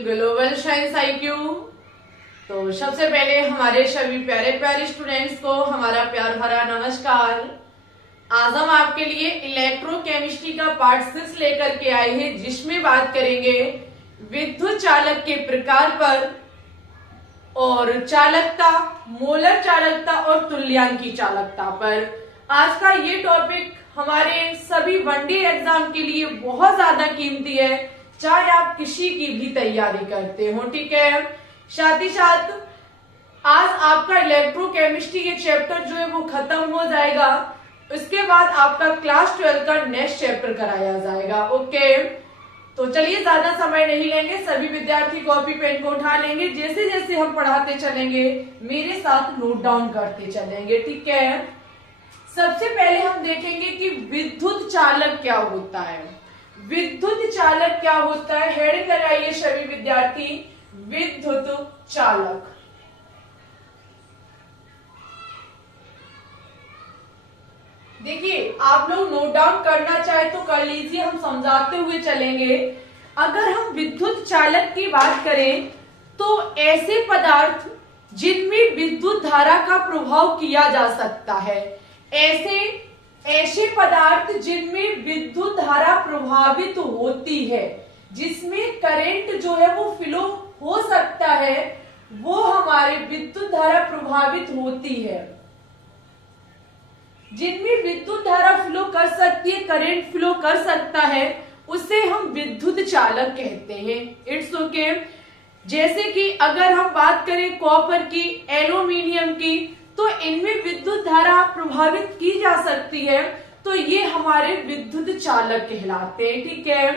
Global science IQ। तो सबसे पहले हमारे सभी प्यारे प्यारे स्टूडेंट्स को हमारा प्यार भरा नमस्कार। आज हम आपके लिए इलेक्ट्रोकेमिस्ट्री का पार्ट 6 लेकर के आए हैं, जिसमें बात करेंगे विद्युत चालक के प्रकार पर और चालकता, मोलर चालकता और तुल्यांकी चालकता पर। आज का ये टॉपिक हमारे सभी वनडे एग्जाम के लिए बहुत ज्यादा कीमती है, चाहे आप किसी की भी तैयारी करते हो, ठीक है। साथ ही साथ आज आपका इलेक्ट्रोकेमिस्ट्री के चैप्टर जो है वो खत्म हो जाएगा। उसके बाद आपका क्लास 12 का नेक्स्ट चैप्टर कराया जाएगा, ओके। तो चलिए ज्यादा समय नहीं लेंगे, सभी विद्यार्थी कॉपी पेन को उठा लेंगे। जैसे जैसे हम पढ़ाते चलेंगे मेरे साथ नोट डाउन करते चलेंगे, ठीक है। सबसे पहले हम देखेंगे कि विद्युत चालक क्या होता है। विद्युत चालक क्या होता है, हेडिंग लगाइए सभी विद्यार्थी, विद्युत चालक। देखिए, आप लोग नोट डाउन करना चाहे तो कर लीजिए, हम समझाते हुए चलेंगे। अगर हम विद्युत चालक की बात करें तो ऐसे पदार्थ जिनमें विद्युत धारा का प्रभाव किया जा सकता है, ऐसे पदार्थ जिनमें विद्युत धारा प्रभावित होती है, जिसमें करंट जो है वो फ्लो हो सकता है, वो हमारे विद्युत धारा प्रभावित होती है। जिनमें विद्युत धारा फ्लो कर सकती है, करंट फ्लो कर सकता है, उसे हम विद्युत चालक कहते हैं। It's okay. जैसे कि अगर हम बात करें कॉपर की, एल्यूमिनियम की, तो इनमें विद्युत धारा प्रभावित की जा सकती है, तो ये हमारे विद्युत चालक कहलाते हैं, ठीक है।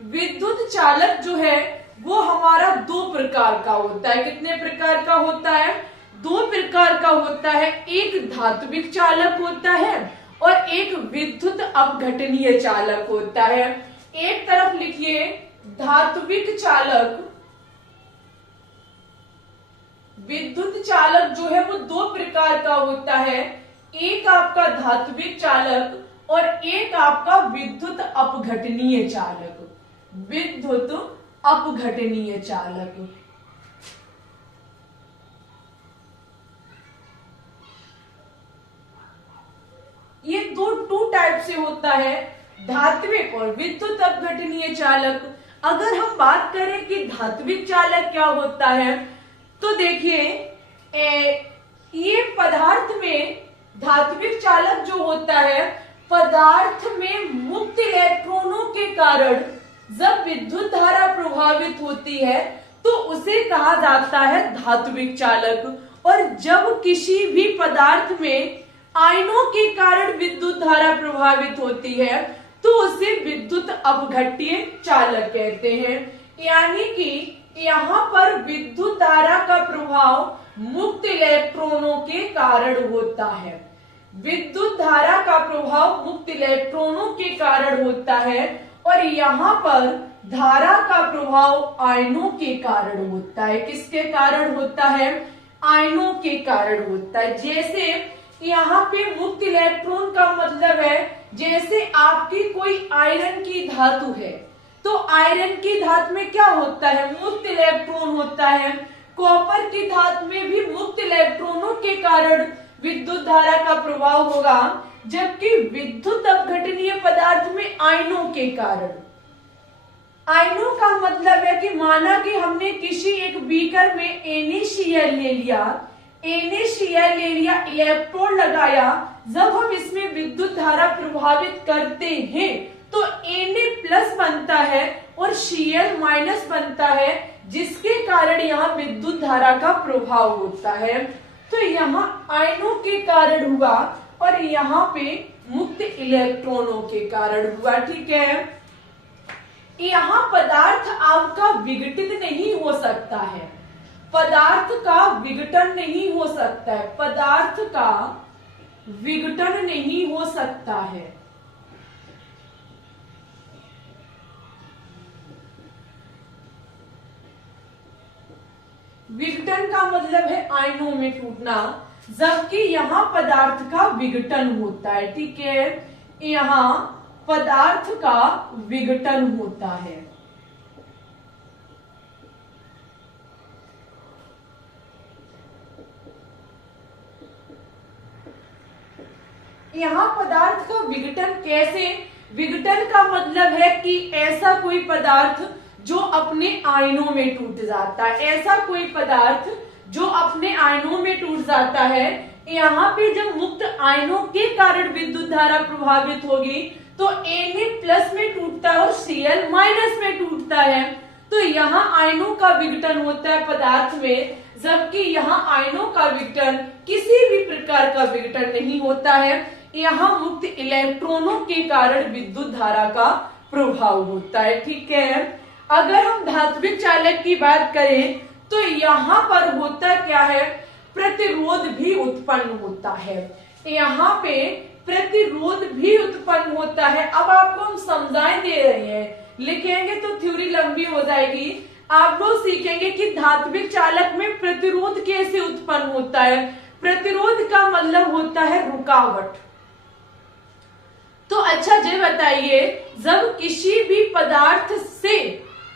विद्युत चालक जो है वो हमारा दो प्रकार का होता है। कितने प्रकार का होता है? दो प्रकार का होता है। एक धात्विक चालक होता है और एक विद्युत अपघटनीय चालक होता है। एक तरफ लिखिए धात्विक चालक। विद्युत चालक जो है वो दो प्रकार का होता है, एक आपका धात्विक चालक और एक आपका विद्युत अपघटनीय चालक। विद्युत अपघटनीय चालक। ये टू टाइप से होता है, धात्विक और विद्युत अपघटनीय चालक। अगर हम बात करें कि धात्विक चालक क्या होता है, तो देखिए ये पदार्थ में धात्विक चालक जो होता है, पदार्थ में मुक्त इलेक्ट्रॉनों के कारण जब विद्युत धारा प्रभावित होती है तो उसे कहा जाता है धात्विक चालक। और जब किसी भी पदार्थ में आयनों के कारण विद्युत धारा प्रभावित होती है तो उसे विद्युत अपघट्य चालक कहते हैं। यानी कि यहाँ पर विद्युत धारा का प्रभाव मुक्त इलेक्ट्रॉनों के कारण होता है। विद्युत धारा का प्रभाव मुक्त इलेक्ट्रॉनों के कारण होता है और यहाँ पर धारा का प्रभाव आयनों के कारण होता है। किसके कारण होता है? आयनों के कारण होता है। जैसे यहाँ पे मुक्त इलेक्ट्रॉन का मतलब है, जैसे आपकी कोई आयरन की धातु है तो आयरन की धातु में क्या होता है? मुक्त इलेक्ट्रॉन होता है। कॉपर की धातु में भी मुक्त इलेक्ट्रॉनों के कारण विद्युत धारा का प्रभाव होगा, जबकि विद्युत अपघटनीय पदार्थ में आयनों के कारण। आयनों का मतलब है कि माना कि हमने किसी एक बीकर में NaCl ले लिया, NaCl ले लिया, इलेक्ट्रोड लगाया, जब हम इसमें विद्युत धारा प्रभावित करते हैं तो Na+ बनता है और Cl- बनता है, जिसके कारण यहाँ विद्युत धारा का प्रभाव होता है। तो यहाँ आयनों के कारण हुआ और यहाँ पे मुक्त इलेक्ट्रॉनों के कारण हुआ, ठीक है। यहाँ पदार्थ आपका विघटित नहीं हो सकता है, पदार्थ का विघटन नहीं हो सकता है, पदार्थ का विघटन नहीं हो सकता है। विघटन का मतलब है आयनों में टूटना, जबकि यहाँ पदार्थ का विघटन होता है, ठीक है। यहाँ पदार्थ का विघटन होता है। यहाँ पदार्थ का विघटन कैसे, विघटन का मतलब है कि ऐसा कोई पदार्थ जो अपने आयनों में टूट जाता है, ऐसा कोई पदार्थ जो अपने आयनों में टूट जाता है। यहाँ पे जब मुक्त आयनों के कारण विद्युत धारा प्रभावित होगी तो Na+ में टूटता है और Cl- में टूटता है। तो यहाँ आयनों का विघटन होता है पदार्थ में, जबकि यहाँ आयनों का विघटन किसी भी प्रकार का विघटन नहीं होता है। यहाँ मुक्त इलेक्ट्रॉनों के कारण विद्युत धारा का प्रभाव होता है। ठीक है, अगर हम धात्विक चालक की बात करें तो यहाँ पर होता क्या है, प्रतिरोध भी उत्पन्न होता है। यहाँ पे प्रतिरोध भी उत्पन्न होता है। अब आपको हम समझाएं दे रहे हैं, लिखेंगे तो थ्योरी लंबी हो जाएगी। आप लोग सीखेंगे कि धात्विक चालक में प्रतिरोध कैसे उत्पन्न होता है। प्रतिरोध का मतलब होता है रुकावट। तो अच्छा ये बताइए, जब किसी भी पदार्थ से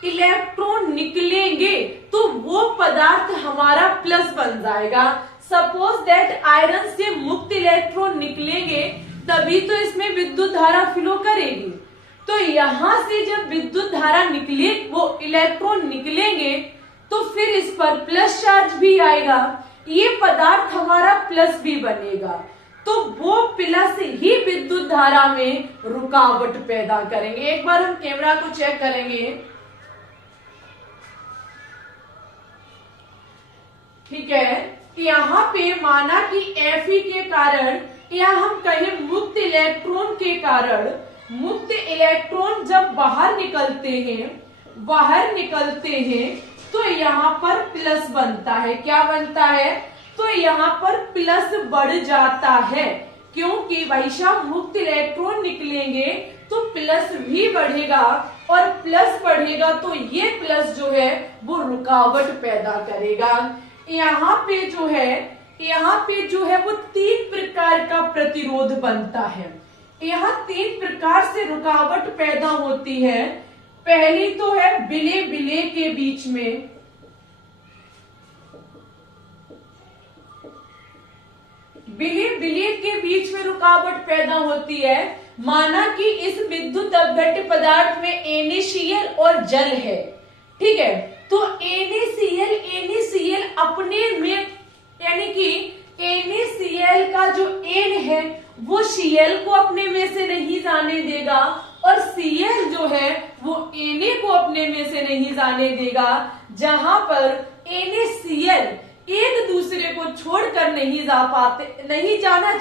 इलेक्ट्रॉन निकलेंगे तो वो पदार्थ हमारा प्लस बन जाएगा। सपोज दैट आयरन से मुक्त इलेक्ट्रॉन निकलेंगे तभी तो इसमें विद्युत धारा फ्लो करेगी। तो यहां से जब विद्युत धारा निकले, वो इलेक्ट्रॉन निकलेंगे तो फिर इस पर प्लस चार्ज भी आएगा, ये पदार्थ हमारा प्लस भी बनेगा। तो वो प्लस ही विद्युत धारा में रुकावट पैदा करेंगे। एक बार हम कैमरा को चेक करेंगे। ठीक है, यहाँ पे माना कि Fe के कारण या हम कहें मुक्त इलेक्ट्रॉन के कारण, मुक्त इलेक्ट्रॉन जब बाहर निकलते हैं तो यहाँ पर प्लस बनता है। क्या बनता है, तो यहाँ पर प्लस बढ़ जाता है, क्योंकि भाई साहब मुक्त इलेक्ट्रॉन निकलेंगे तो प्लस भी बढ़ेगा, और प्लस बढ़ेगा तो ये प्लस जो है वो रुकावट पैदा करेगा। यहाँ पे जो है वो 3 प्रकार का प्रतिरोध बनता है। यहाँ 3 प्रकार से रुकावट पैदा होती है। पहली तो है विलय के बीच में, विलय के बीच में रुकावट पैदा होती है। माना कि इस विद्युत अपघट्य पदार्थ में NaCl और जल है। ठीक है, तो NaCl अपने में, यानी कि NaCl का जो N है वो Cl को अपने में से नहीं जाने देगा, और Cl जो है वो Na को अपने में से नहीं जाने देगा। जहां पर NaCl एक दूसरे को छोड़कर नहीं जाना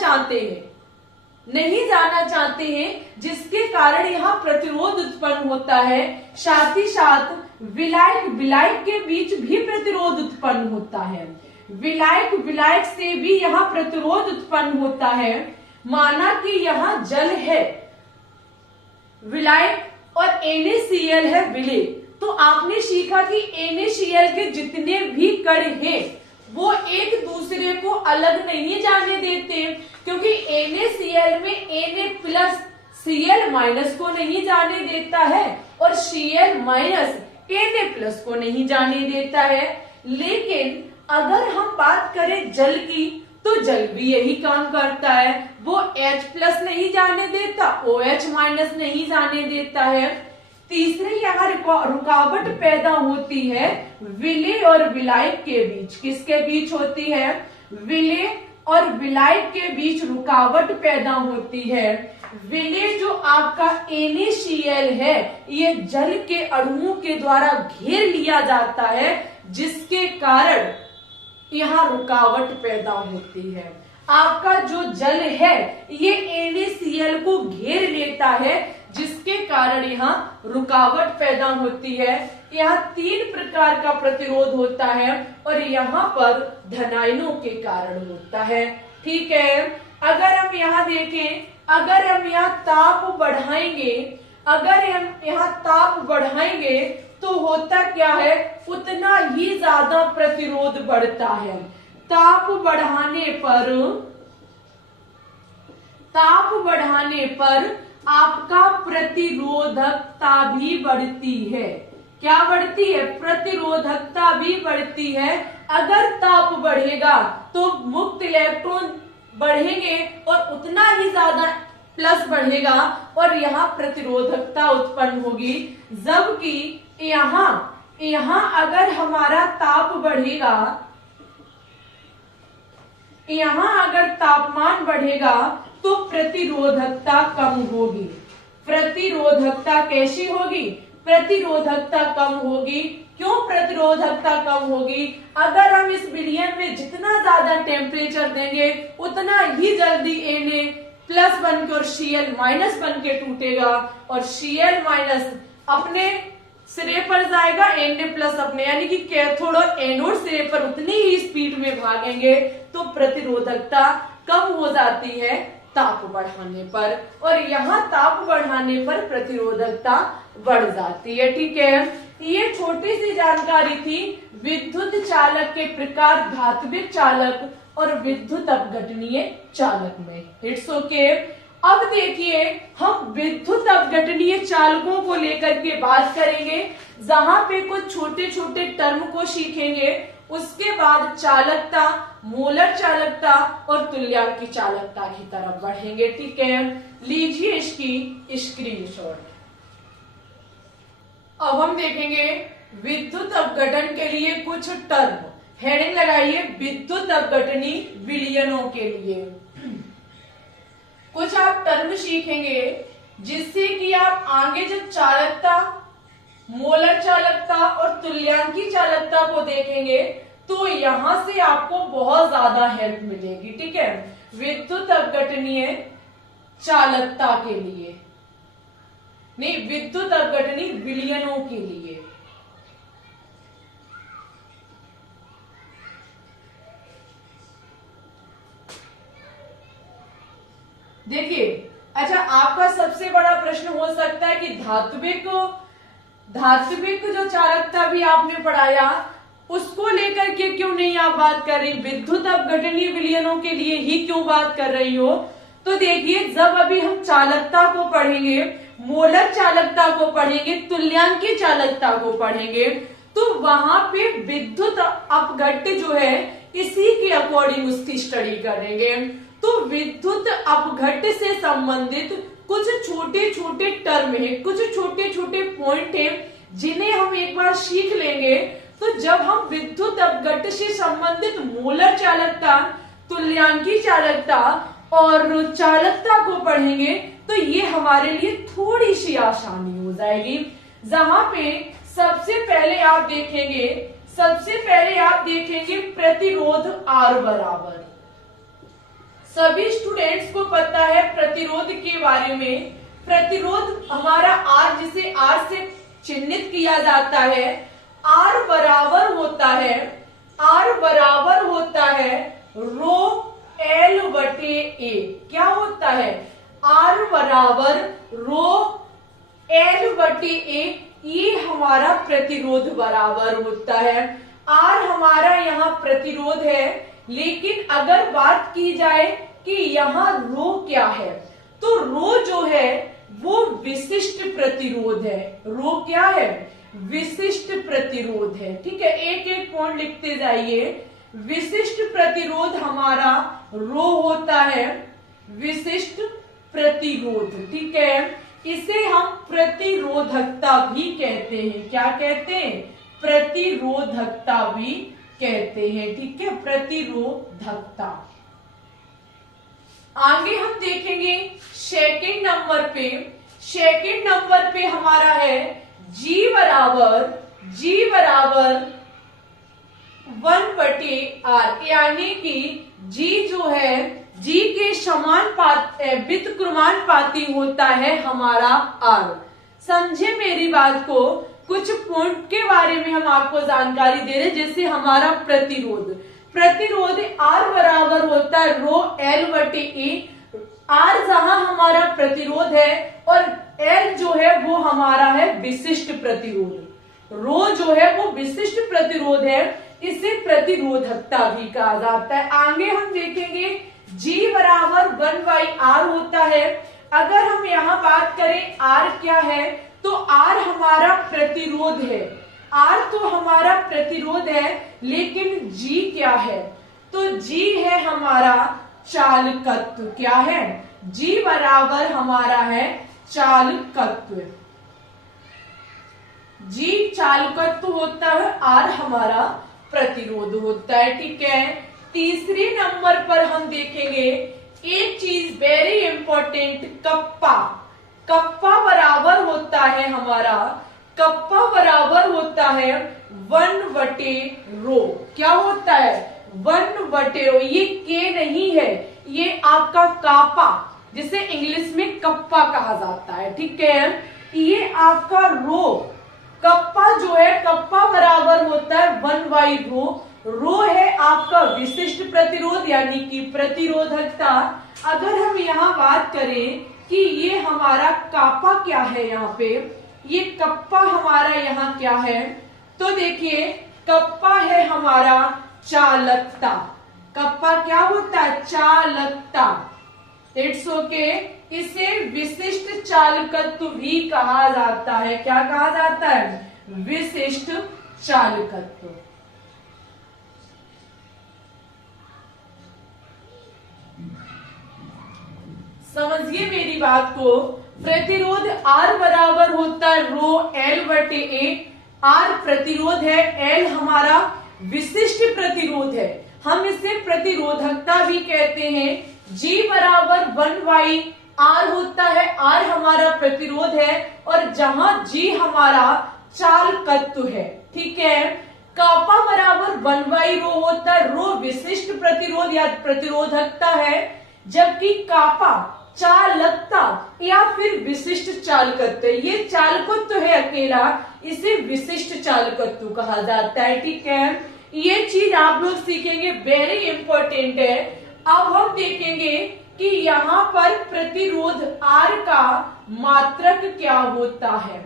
चाहते हैं, जिसके कारण यहाँ प्रतिरोध उत्पन्न होता है। साथ ही साथ विलायक के बीच भी प्रतिरोध उत्पन्न होता है। विलायक से भी यहाँ प्रतिरोध उत्पन्न होता है। माना कि यहाँ जल है, विलायक और NaCl है विलय, तो आपने सीखा कि NaCl के जितने भी कण हैं वो एक दूसरे को अलग नहीं जाने देते, क्योंकि NaCl में Na+ Cl- को नहीं जाने देता है और Cl- Na+ को नहीं जाने देता है। लेकिन अगर हम बात करें जल की, तो जल भी यही काम करता है, वो H+ नहीं जाने देता, OH- नहीं जाने देता है। तीसरी यहाँ रुकावट पैदा होती है विलय और विलायक के बीच। किसके बीच होती है, विलय और विलायक के बीच रुकावट पैदा होती है। विलय जो आपका NaCl है ये जल के अणुओं के द्वारा घेर लिया जाता है, जिसके कारण यहाँ रुकावट पैदा होती है। आपका जो जल है ये NaCl को घेर लेता है, जिसके कारण यहाँ रुकावट पैदा होती है। यहाँ 3 प्रकार का प्रतिरोध होता है और यहाँ पर धनायनों के कारण होता है। ठीक है, अगर हम यहाँ देखें, अगर हम यहाँ ताप बढ़ाएंगे तो होता क्या है, उतना ही ज्यादा प्रतिरोध बढ़ता है। ताप बढ़ाने पर आपका प्रतिरोधकता भी बढ़ती है। क्या बढ़ती है, प्रतिरोधकता भी बढ़ती है। अगर ताप बढ़ेगा तो मुक्त इलेक्ट्रॉन बढ़ेंगे और उतना ही ज्यादा प्लस बढ़ेगा और यहाँ प्रतिरोधकता उत्पन्न होगी। जबकि यहाँ अगर हमारा ताप बढ़ेगा, यहाँ अगर तापमान बढ़ेगा तो प्रतिरोधकता कम होगी। प्रतिरोधकता कैसी होगी? प्रतिरोधकता कम होगी। क्यों प्रतिरोधकता कम होगी? अगर हम इस विलयन में जितना ज्यादा टेम्परेचर देंगे उतना ही जल्दी Na प्लस बन के और Cl माइनस बन के टूटेगा और Cl माइनस अपने सिरे पर जाएगा, Na प्लस अपने, यानी कि कैथोड और एनोड सिरे पर उतनी ही स्पीड में भागेंगे, तो प्रतिरोधकता कम हो जाती है ताप बढ़ाने पर, और यहाँ ताप बढ़ाने पर प्रतिरोधकता बढ़ जाती है। ठीक है, ये छोटी सी जानकारी थी विद्युत चालक के प्रकार धात्विक चालक और विद्युत अपघटनीय चालक में। It's okay. अब देखिए हम विद्युत अपघटनीय चालकों को लेकर के बात करेंगे, जहां पे कुछ छोटे छोटे टर्म को सीखेंगे। उसके बाद चालकता, मोलर चालकता और तुल्यांकी चालकता की तरफ बढ़ेंगे। ठीक है, लीजिए इसकी स्क्रीनशॉट। अब हम देखेंगे विद्युत अपघटन के लिए कुछ टर्म। हेडिंग लगाइए विद्युत अपघटनी विलयनों के लिए। कुछ आप टर्म सीखेंगे जिससे कि आप आगे जब चालकता, मोलर चालकता और तुल्यांकी चालकता को देखेंगे तो यहां से आपको बहुत ज्यादा हेल्प मिलेगी। ठीक है, विद्युत अपघटनीय चालकता के लिए नहीं, विद्युत अपघटनी विलयनों के लिए। देखिए, अच्छा आपका सबसे बड़ा प्रश्न हो सकता है कि धात्विक जो चालकता भी आपने पढ़ाया उसको लेकर के क्यों नहीं आप बात कर रही, विद्युत अपघटनीय विलयनों के लिए ही क्यों बात कर रही हो? तो देखिए, जब अभी हम चालकता को पढ़ेंगे, मोलर चालकता को पढ़ेंगे, तुल्यांकी चालकता को पढ़ेंगे, तो वहां पे विद्युत अपघट्य जो है इसी के अकॉर्डिंग उसकी स्टडी करेंगे। तो विद्युत अपघट्य से संबंधित कुछ छोटे छोटे टर्म है, कुछ छोटे छोटे पॉइंट है जिन्हें हम एक बार सीख लेंगे। तो जब हम विद्युत अपघट्य से संबंधित मोलर चालकता, तुल्यांकी चालकता और चालकता को पढ़ेंगे तो ये हमारे लिए थोड़ी सी आसानी हो जाएगी। जहां पे सबसे पहले आप देखेंगे प्रतिरोध R बराबर। सभी स्टूडेंट्स को पता है प्रतिरोध के बारे में। प्रतिरोध हमारा R, जिसे R से चिन्हित किया जाता है, R बराबर होता है रो L बटे A। क्या होता है? R बराबर रो L बटे A, ये हमारा प्रतिरोध बराबर होता है। R हमारा यहाँ प्रतिरोध है, लेकिन अगर बात की जाए कि यहाँ रो क्या है, तो रो जो है वो विशिष्ट प्रतिरोध है। रो क्या है? विशिष्ट प्रतिरोध है। ठीक है, एक एक पॉइंट लिखते जाइए। विशिष्ट प्रतिरोध हमारा रो होता है, विशिष्ट प्रतिरोध। ठीक है, इसे हम प्रतिरोधकता भी कहते हैं। क्या कहते हैं? प्रतिरोधकता भी कहते हैं। ठीक है, प्रतिरोधकता। आगे हम देखेंगे सेकंड नंबर पे हमारा है G बराबर 1/R, यानी कि G जो है, G के व्युत्क्रमानुपाती होता है हमारा R। समझे मेरी बात को? कुछ पॉइंट के बारे में हम आपको जानकारी दे रहे हैं, जैसे हमारा प्रतिरोध R बराबर होता है रो L बटे A। R जहां हमारा प्रतिरोध है और L जो है वो हमारा है विशिष्ट प्रतिरोध। रो जो है वो विशिष्ट प्रतिरोध है, इसे प्रतिरोधकता भी कहा जाता है। आगे हम देखेंगे G बराबर 1/R होता है। अगर हम यहाँ बात करें R क्या है, तो R हमारा प्रतिरोध है। R तो हमारा प्रतिरोध है, लेकिन G क्या है? तो G है हमारा चालकत्व। क्या है? जी बराबर हमारा है चालकत्व। जी चालकत्व होता है, आर हमारा प्रतिरोध होता है। ठीक है, तीसरे नंबर पर हम देखेंगे एक चीज वेरी इंपॉर्टेंट, कप्पा। कप्पा बराबर होता है हमारा, कप्पा बराबर होता है 1/ρ। क्या होता है? 1/ρ। ये के नहीं है, ये आपका कापा, जिसे इंग्लिश में कप्पा कहा जाता है। ठीक है, ये आपका रो, कप्पा जो है, कप्पा बराबर होता है 1/ρ। रो है आपका विशिष्ट प्रतिरोध यानी कि प्रतिरोधकता। अगर हम यहाँ बात करें कि ये हमारा कापा क्या है, यहाँ पे ये कप्पा हमारा यहाँ क्या है, तो देखिए कप्पा है हमारा चालकता। कप्पा क्या होता है? चालकता। It's okay. इसे विशिष्ट चालकत्व भी कहा जाता है। क्या कहा जाता है? विशिष्ट चालकत्व। समझिए मेरी बात को। प्रतिरोध R बराबर होता है ρL/A। R प्रतिरोध है, L हमारा विशिष्ट प्रतिरोध है, हम इसे प्रतिरोधकता भी कहते हैं। G बराबर 1/R होता है, R हमारा प्रतिरोध है और जहां G हमारा चालकत्व है। ठीक है, कापा बराबर 1/ρ होता है, रो विशिष्ट प्रतिरोध या प्रतिरोधकता है, जबकि कापा चालकता या फिर विशिष्ट चालकत्व। ये चालकत्व है अकेला, इसे विशिष्ट चालकत्व कहा जाता है। ठीक है, ये चीज आप लोग सीखेंगे, वेरी इंपॉर्टेंट है। अब हम देखेंगे कि यहाँ पर प्रतिरोध R का मात्रक क्या होता है।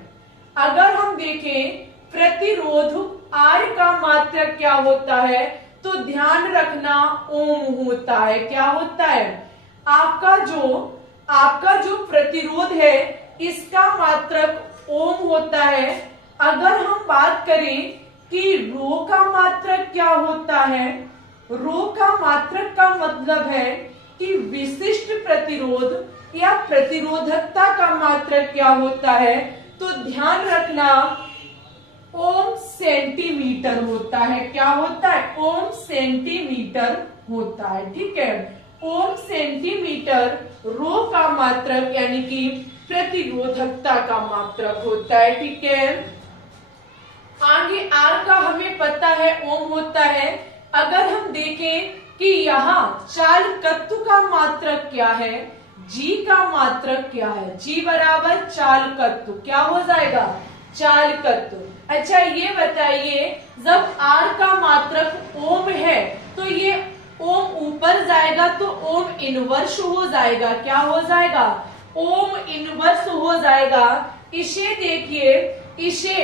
अगर हम देखें प्रतिरोध R का मात्रक क्या होता है, तो ध्यान रखना ओम होता है। क्या होता है? आपका जो प्रतिरोध है इसका मात्रक ओम होता है। अगर हम बात करें कि रो का मात्रक क्या होता है, रो का मात्रक का मतलब है कि विशिष्ट प्रतिरोध या प्रतिरोधकता का मात्रक क्या होता है, तो ध्यान रखना ओम सेंटीमीटर होता है। क्या होता है? ओम सेंटीमीटर होता है। ठीक है, ओम सेंटीमीटर रो का मात्रक यानी कि प्रतिरोधकता का मात्रक होता है। ठीक है, आगे R का हमें पता है ओम होता है। अगर हम देखें कि यहाँ चालकत्व का मात्रक क्या है, G का मात्रक क्या है, G बराबर चालकत्व। क्या हो जाएगा? चालकत्व। अच्छा ये बताइए, जब R का मात्रक ओम है तो ये ओम ऊपर जाएगा तो ओम इनवर्स हो जाएगा। क्या हो जाएगा? ओम इनवर्स हो जाएगा। इसे देखिए, इसे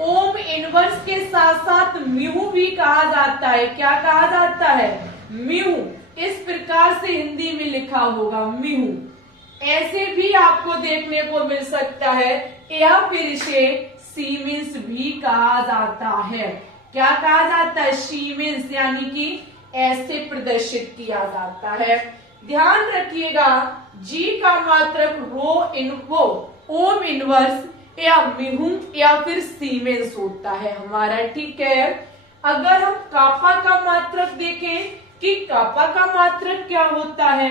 ओम इनवर्स के साथ साथ म्यू भी कहा जाता है। क्या कहा जाता है? म्यू। इस प्रकार से हिंदी में लिखा होगा म्यू। ऐसे भी आपको देखने को मिल सकता है, या फिर इसे सीमेंस भी कहा जाता है। क्या कहा जाता है? सीमेंस, यानी कि ऐसे प्रदर्शित किया जाता है। ध्यान रखिएगा, G का मात्रक ओम इनवर्स या म्यू या फिर सीमेंस होता है हमारा। ठीक है, अगर हम कापा का मात्रक देखें कि कापा का मात्रक क्या होता है,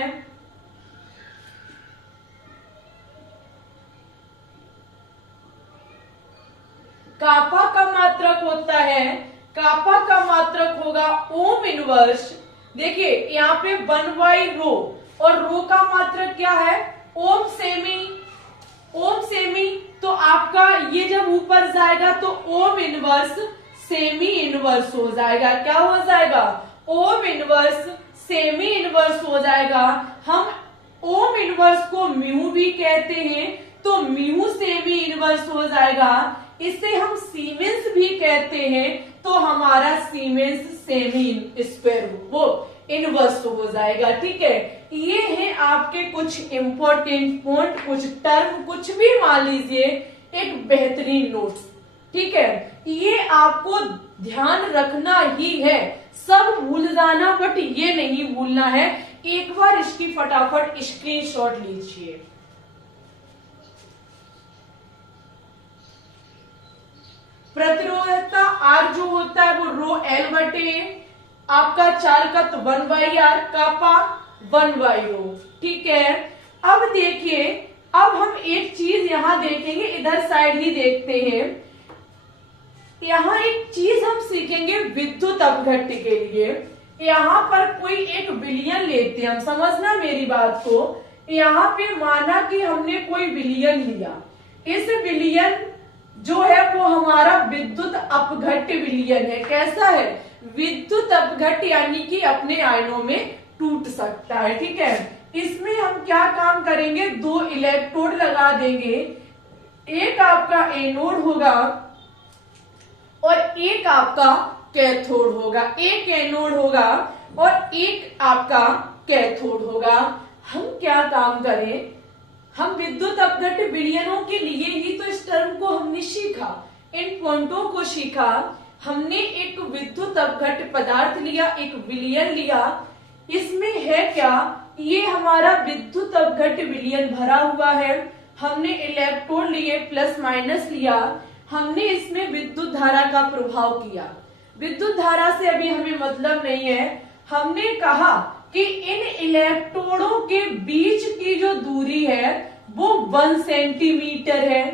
कापा का मात्रक होता है, कापा का मात्रक होगा ओम इनवर्स। देखिए यहाँ पे 1/ρ और रो का मात्रक क्या है? ओम सेमी। ओम सेमी, तो आपका ये जब ऊपर जाएगा तो ओम इनवर्स सेमी इनवर्स हो जाएगा। क्या हो जाएगा? ओम इनवर्स सेमी इनवर्स हो जाएगा। हम ओम इनवर्स को म्यू भी कहते हैं, तो म्यू सेमी इनवर्स हो जाएगा। इसे हम सीमेंस भी कहते हैं, तो हमारा सीमेंस सेमी स्क्वायर वो इनवर्स हो जाएगा। ठीक है, ये है आपके कुछ इंपॉर्टेंट पॉइंट, कुछ टर्म, कुछ भी मान लीजिए, एक बेहतरीन नोट्स। ठीक है, ये आपको ध्यान रखना ही है, सब भूल जाना बट ये नहीं भूलना है एक बार इसकी फटाफट स्क्रीनशॉट लीजिए। प्रतिरोधकता R जो होता है वो रो L बटे आपका चालकत्व 1/R कापा 1/रो। ठीक है, अब देखिए, अब हम एक चीज यहां देखेंगे, इधर साइड ही देखते हैं। यहां एक चीज हम सीखेंगे विद्युत अपघट्य के लिए। यहां पर कोई एक विलयन लेते हैं हम, समझना मेरी बात को। यहां पे माना कि हमने कोई विलयन लिया, इस विलयन जो है वो हमारा विद्युत अपघट्य विलयन है। कैसा है? विद्युत अपघट्य, यानी कि अपने आयनों में टूट सकता है। ठीक है, इसमें हम क्या काम करेंगे, 2 इलेक्ट्रोड लगा देंगे। एक आपका एनोड होगा और एक आपका कैथोड होगा। एक एनोड होगा और एक आपका कैथोड होगा। हम क्या काम करें, हम विद्युत अपघट्य विलयनों के लिए ही तो इस टर्म को हमने सीखा, इन पॉइंटों को सीखा हमने। एक विद्युत अपघट्य पदार्थ लिया, एक विलयन लिया, इसमें है क्या, ये हमारा विद्युत अपघट्य विलयन भरा हुआ है। हमने इलेक्ट्रोड लिए, प्लस माइनस लिया, हमने इसमें विद्युत धारा का प्रभाव किया। विद्युत धारा से अभी हमें मतलब नहीं है। हमने कहा कि इन इलेक्ट्रोडों के बीच की जो दूरी है वो 1 सेंटीमीटर है।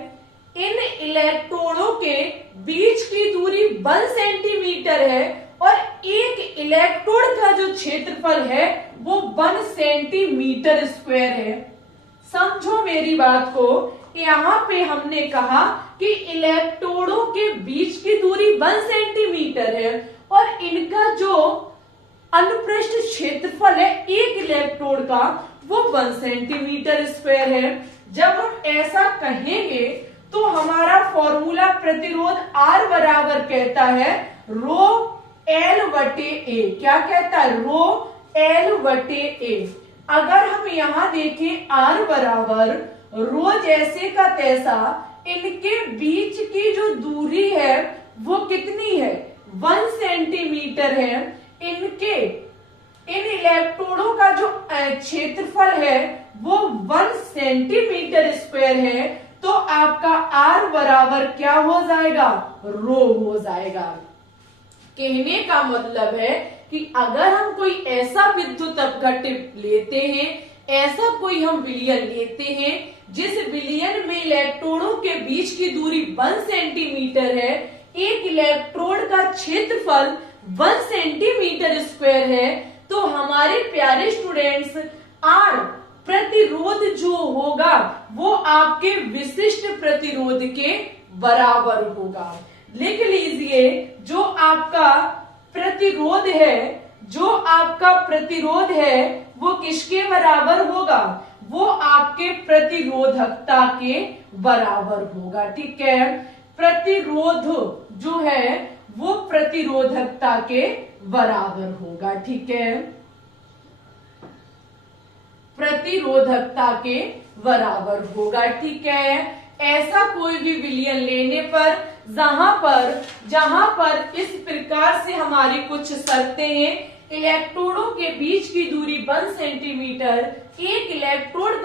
इन इलेक्ट्रोडों के बीच की दूरी 1 सेंटीमीटर है और एक इलेक्ट्रोड का जो क्षेत्रफल है वो 1 सेंटीमीटर स्क्वायर है। समझो मेरी बात को, यहाँ पे हमने कहा कि इलेक्ट्रोडों के बीच की दूरी 1 सेंटीमीटर है और इनका जो अनुप्रस्थ क्षेत्रफल है एक इलेक्ट्रोड का वो 1 सेंटीमीटर स्क्वायर है। जब हम ऐसा कहेंगे तो हमारा फॉर्मूला प्रतिरोध R बराबर कहता है रो L बटे ए। क्या कहता है? रो L बटे ए। अगर हम यहां देखें R बराबर रो जैसे का तैसा, इनके बीच की जो दूरी है वो कितनी है? 1 सेंटीमीटर है। इन इलेक्ट्रोडों का जो क्षेत्रफल है वो 1 सेंटीमीटर स्क्वायर है, तो आपका R बराबर क्या हो जाएगा? रो हो जाएगा। कहने का मतलब है कि अगर हम कोई ऐसा विद्युत अपघट्य लेते हैं, ऐसा कोई हम विलयन लेते हैं जिस विलयन में इलेक्ट्रोडों के बीच की दूरी 1 सेंटीमीटर है, एक इलेक्ट्रोड का क्षेत्रफल 1 सेंटीमीटर स्क्वायर है, तो हमारे प्यारे स्टूडेंट्स R प्रतिरोध जो होगा वो आपके विशिष्ट प्रतिरोध के बराबर होगा। लिख लीजिए, जो आपका प्रतिरोध है, जो आपका प्रतिरोध है वो किसके बराबर होगा? वो आपके प्रतिरोधकता के बराबर होगा। ठीक है, प्रतिरोध जो है वो प्रतिरोधकता के बराबर होगा। ठीक है, प्रतिरोधकता के बराबर होगा। ठीक है, ऐसा कोई भी विलयन लेने पर जहां पर इस प्रकार से हमारी कुछ शर्तें हैं, इलेक्ट्रोडों के बीच की दूरी 1 सेंटीमीटर, एक इलेक्ट्रोड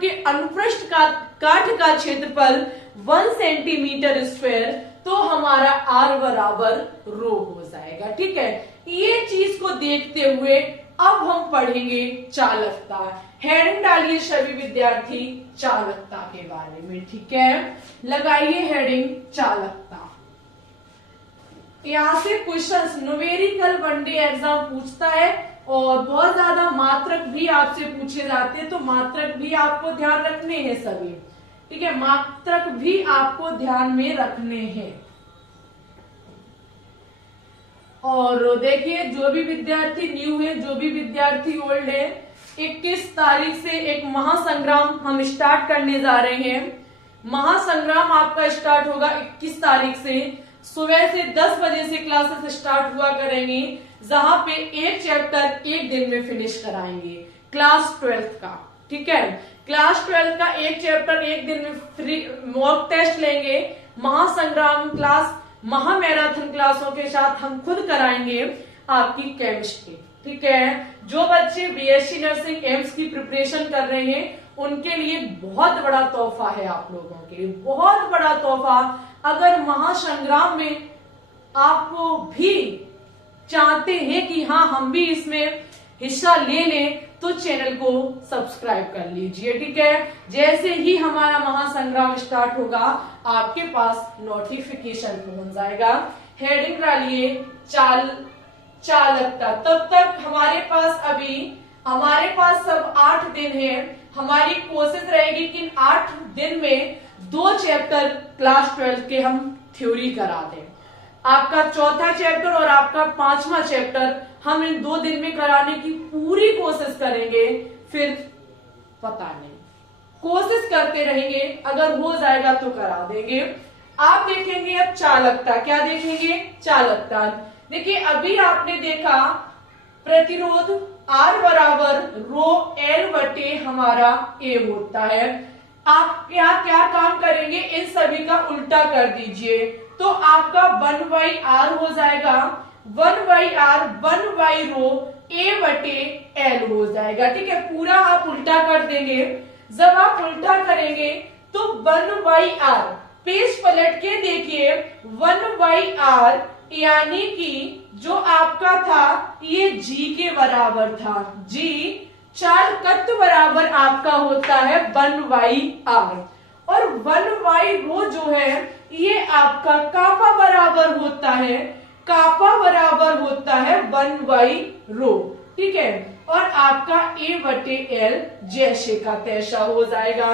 के अनुप्रस्थ काट का क्षेत्रफल 1 सेंटीमीटर स्क्वायर, तो हमारा R बराबर रो हो जाएगा। ठीक है, ये चीज को देखते हुए अब हम पढ़ेंगे चालकता। हेडिंग डालिए सभी विद्यार्थी चालकता के बारे में। ठीक है, लगाइए हेडिंग चालकता। यहां से क्वेश्चंस न्यूमेरिकल वनडे एग्जाम पूछता है और बहुत ज्यादा मात्रक भी आपसे पूछे जाते हैं, तो मात्रक भी आपको ध्यान रखने हैं सभी। ठीक है, मात्रक भी आपको ध्यान में रखने हैं। और देखिए, जो भी विद्यार्थी न्यू है, जो भी विद्यार्थी ओल्ड है, 21 तारीख से एक महासंग्राम हम स्टार्ट करने जा रहे हैं। महासंग्राम आपका स्टार्ट होगा 21 तारीख से। सुबह से 10 बजे से क्लासेस स्टार्ट हुआ करेंगे, जहां पे एक चैप्टर एक दिन में फिनिश कराएंगे, क्लास 12th का। ठीक है, क्लास 12th का एक चैप्टर एक दिन में फ्री मॉक टेस्ट लेंगे। महासंग्राम क्लास, महामैराथन क्लासों के साथ हम खुद कराएंगे आपकी केमिस्ट्री। ठीक है। जो बच्चे बीएससी नर्सिंग एम्स की प्रिपरेशन कर रहे हैं उनके लिए बहुत बड़ा तोहफा है, आप लोगों के लिए बहुत बड़ा तोहफा। अगर महासंग्राम में आप भी चाहते हैं कि हाँ हम भी इसमें हिस्सा ले लें तो चैनल को सब्सक्राइब कर लीजिए, ठीक है। जैसे ही हमारा महासंग्राम स्टार्ट होगा आपके पास नोटिफिकेशन पहुंच जाएगा। हेडिंग डालिए चालकता। तब तक हमारे पास सब 8 दिन है। हमारी कोशिश रहेगी कि 8 दिन में 2 चैप्टर क्लास 12 के हम थ्योरी करा दें। आपका चौथा चैप्टर और आपका 5वां चैप्टर हम इन 2 दिन में कराने की पूरी कोशिश करेंगे। फिर पता नहीं, कोशिश करते रहेंगे, अगर हो जाएगा तो करा देंगे। आप देखेंगे अब चालकता। क्या देखेंगे? चालकता। देखिए अभी आपने देखा प्रतिरोध R बराबर रो L बटे हमारा A होता है। आप क्या काम करेंगे, इन सभी का उल्टा कर दीजिए तो आपका 1/R हो जाएगा। 1/R 1 रो A बटे L हो जाएगा, ठीक है। पूरा आप उल्टा कर देंगे। जब आप उल्टा करेंगे तो 1/R, पेज पलट के देखिए 1/R यानी कि जो आपका था ये G के बराबर था। G चालकत्व बराबर आपका होता है 1/R और 1 रो जो है ये आपका कापा बराबर होता है। कापा बराबर होता है 1 रो, ठीक है। और आपका A बटे L जैसे का तैसा हो जाएगा।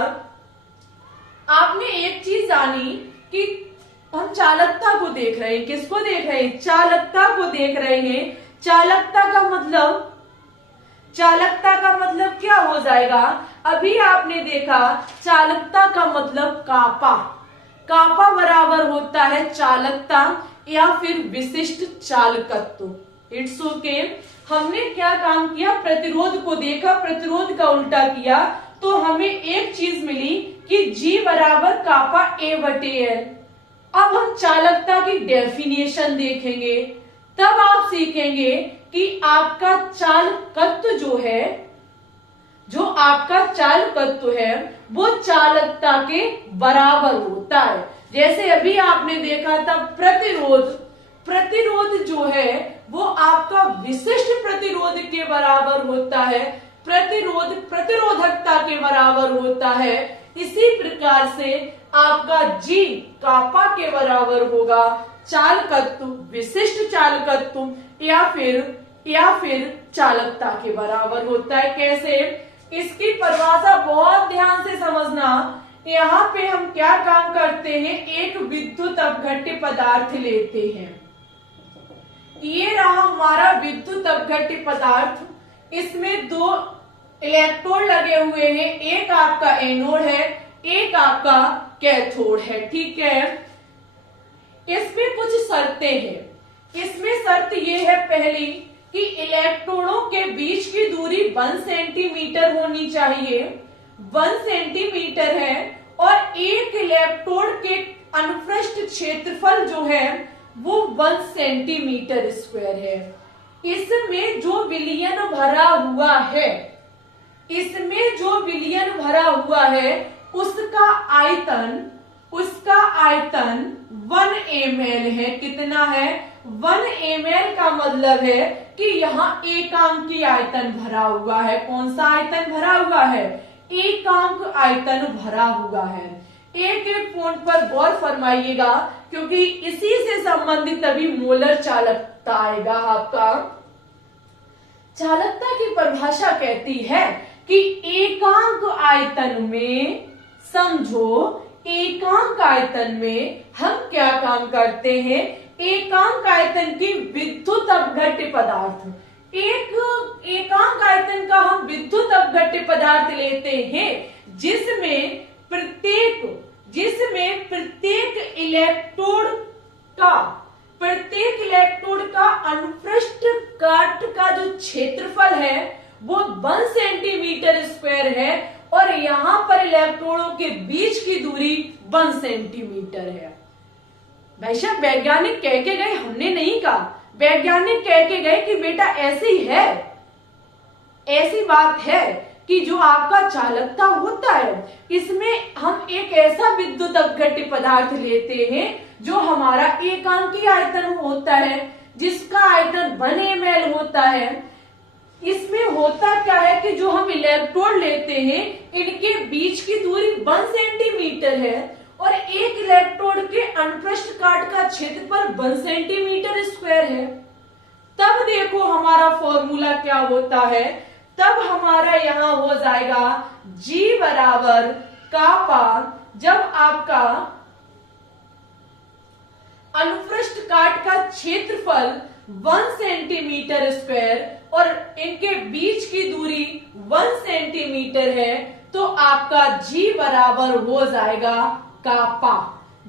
आपने एक चीज जानी कि हम चालकता को देख रहे हैं। किसको देख रहे हैं? चालकता को देख रहे हैं। चालकता का मतलब क्या हो जाएगा? अभी आपने देखा चालकता का मतलब कापा। कापा बराबर होता है चालकता या फिर विशिष्ट चालकत्व। It's okay. हमने क्या काम किया? प्रतिरोध को देखा, प्रतिरोध का उल्टा किया तो हमें एक चीज मिली कि G बराबर कापा A बटे L। अब हम चालकता की डेफिनेशन देखेंगे, तब आप सीखेंगे कि आपका चालकत्व जो है वो चालकता के बराबर होता है। जैसे अभी आपने देखा था प्रतिरोध जो है वो आपका विशिष्ट प्रतिरोध के बराबर होता है। प्रतिरोध प्रतिरोधकता के बराबर होता है। इसी प्रकार से आपका G कापा के बराबर होगा। चालकत्व विशिष्ट चालकत्व या फिर चालकता के बराबर होता है। कैसे? इसकी परिभाषा बहुत ध्यान से समझना। यहाँ पे हम क्या काम करते हैं, एक विद्युत अपघट्य पदार्थ लेते हैं। ये रहा हमारा विद्युत अपघट्य पदार्थ। इसमें 2 इलेक्ट्रोड लगे हुए हैं, एक आपका एनोड है, एक आपका कैथोड है, ठीक है। इसमें कुछ शर्तें हैं। इसमें शर्त ये है पहली कि इलेक्ट्रोडों के बीच की दूरी 1 सेंटीमीटर होनी चाहिए। 1 सेंटीमीटर है और एक इलेक्ट्रोड के अनुप्रस्थ क्षेत्रफल जो है वो 1 सेंटीमीटर स्क्वायर है। इसमें जो विलयन भरा हुआ है उसका आयतन 1 ml है। कितना है? 1 ml का मतलब है कि यहाँ एकांक की आयतन भरा हुआ है। कौन सा आयतन भरा हुआ है? एकांक आयतन भरा हुआ है। एक पॉइंट पर गौर फरमाइएगा क्योंकि इसी से संबंधित तभी मोलर चालकता आएगा। आपका चालकता की परिभाषा कहती है कि एकांक आयतन में, समझो, एकांक आयतन में हम क्या काम करते हैं? एकांक आयतन की विद्युत अपघट्य पदार्थ, एकांक आयतन का हम विद्युत अपघट्य पदार्थ लेते हैं जिसमें प्रत्येक इलेक्ट्रोड का अनुप्रस्थ काट का जो क्षेत्रफल है वो 1 सेंटीमीटर स्क्वायर है और यहाँ पर इलेक्ट्रोडों के बीच की दूरी 1 सेंटीमीटर है। भाई साहब वैज्ञानिक कह के गए, हमने नहीं कहा। वैज्ञानिक कह के गए कि बेटा ऐसी है, ऐसी बात है कि जो आपका चालकता होता है इसमें हम एक ऐसा विद्युत अपघट्य पदार्थ लेते हैं जो हमारा एकांकी आयतन होता है, जिसका आयतन 1 ml होता है। इसमें होता क्या है कि जो हम इलेक्ट्रोड लेते हैं इनके बीच की दूरी 1 सेंटीमीटर है और एक इलेक्ट्रोड के अनुप्रस्थ काट का क्षेत्रफल 1 सेंटीमीटर स्क्वायर है। तब देखो हमारा फॉर्मूला क्या होता है, तब हमारा यहां हो जाएगा G बराबर कापा, जब आपका अनुप्रस्थ काट का क्षेत्रफल 1 सेंटीमीटर स्क्वायर और इनके बीच की दूरी 1 सेंटीमीटर है, तो आपका G बराबर हो जाएगा कापा।